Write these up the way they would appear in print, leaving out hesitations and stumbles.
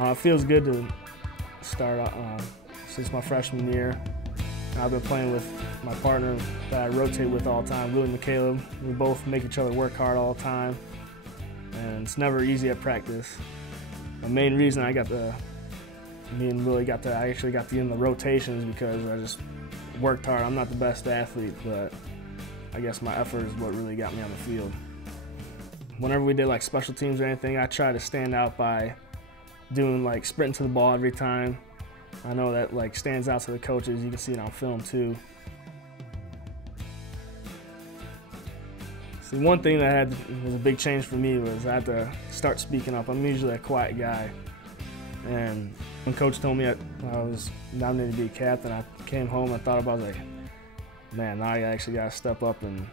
It feels good to start since my freshman year. I've been playing with my partner that I rotate with all the time, Willie McCaleb. We both make each other work hard all the time, and it's never easy at practice. The main reason me and Willie I actually got in the rotations because I just worked hard. I'm not the best athlete, but I guess my effort is what really got me on the field. Whenever we did like special teams or anything, I try to stand out by doing like sprinting to the ball every time. I know that like stands out to the coaches. You can see it on film too. See, one thing that was a big change for me was I had to start speaking up. I'm usually a quiet guy, and when Coach told me I was nominated to be a captain, I came home and thought about it, like, man, now I actually got to step up and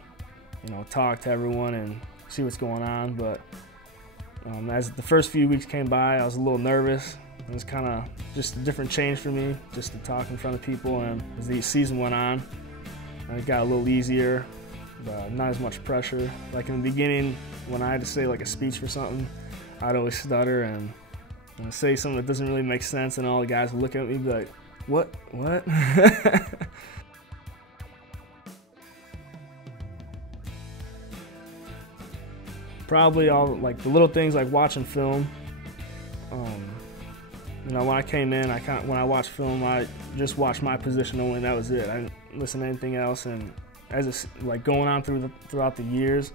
talk to everyone and see what's going on. But as the first few weeks came by, I was a little nervous. It was kind of just a different change for me, just to talk in front of people. And as the season went on, it got a little easier, but not as much pressure. Like in the beginning, when I had to say like a speech for something, I'd always stutter and say something that doesn't really make sense, and all the guys would look at me and be like, what? Probably all like the little things like watching film. When I came in, when I watched film, I just watched my position only, and that was it. I didn't listen to anything else. And as it's like going on throughout the years,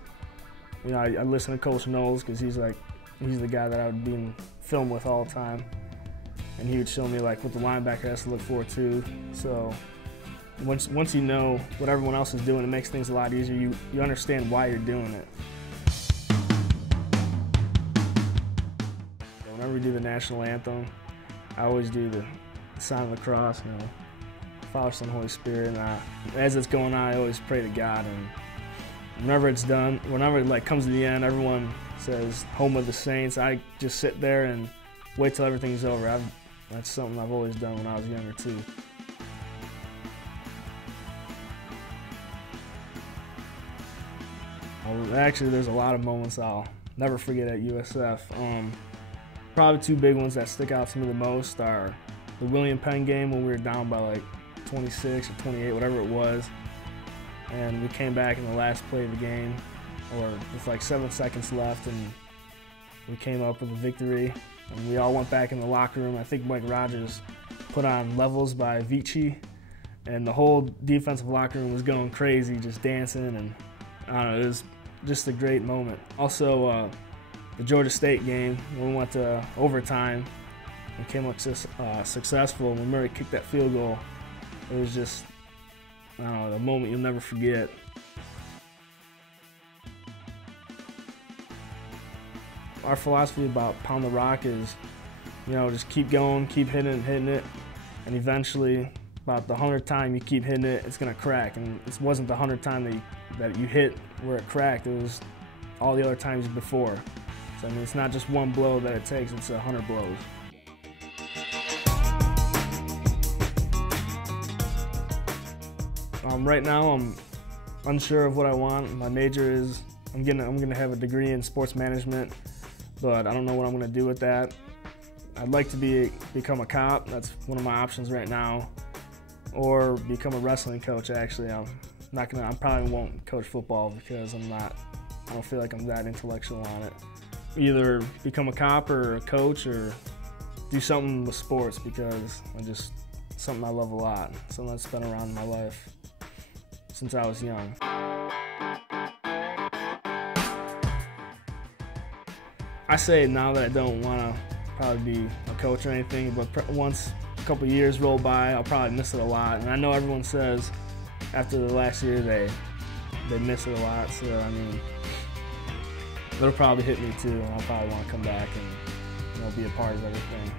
I listen to Coach Knowles because he's the guy that I would be in film with all the time, and he would show me like what the linebacker has to look for too. So once you know what everyone else is doing, it makes things a lot easier. You understand why you're doing it. Whenever we do the national anthem, I always do the sign of the cross, Father, Son, Holy Spirit, and as it's going on, I always pray to God. And whenever it's done, whenever it like comes to the end, everyone says "Home of the Saints." I just sit there and wait till everything's over. That's something I've always done when I was younger too. Actually, there's a lot of moments I'll never forget at USF. Probably two big ones that stick out to me the most are the William Penn game when we were down by like 26 or 28, whatever it was, and we came back in the last play of the game, or with like 7 seconds left, and we came up with a victory, and we all went back in the locker room. I think Mike Rogers put on Levels by Avicii, and the whole defensive locker room was going crazy, just dancing, and I don't know, it was just a great moment. Also, the Georgia State game, when we went to overtime and came up successful, when Murray kicked that field goal, it was just, I don't know, a moment you'll never forget. Our philosophy about Pound the Rock is, just keep going, keep hitting it, and eventually, about the 100th time you keep hitting it, it's going to crack. And it wasn't the 100th time that you hit where it cracked, it was all the other times before. So, it's not just one blow that it takes, it's 100 blows. Right now, I'm unsure of what I want. My major is, I'm gonna have a degree in sports management, but I don't know what I'm gonna do with that. I'd like to become a cop. That's one of my options right now, or become a wrestling coach. Actually, I probably won't coach football because I don't feel like I'm that intellectual on it. Either become a cop or a coach, or do something with sports because something I love a lot, something that's been around in my life since I was young. I say now that I don't want to probably be a coach or anything, but once a couple years roll by, I'll probably miss it a lot. And I know everyone says after the last year they miss it a lot, so it'll probably hit me too, and I'll probably want to come back and be a part of everything.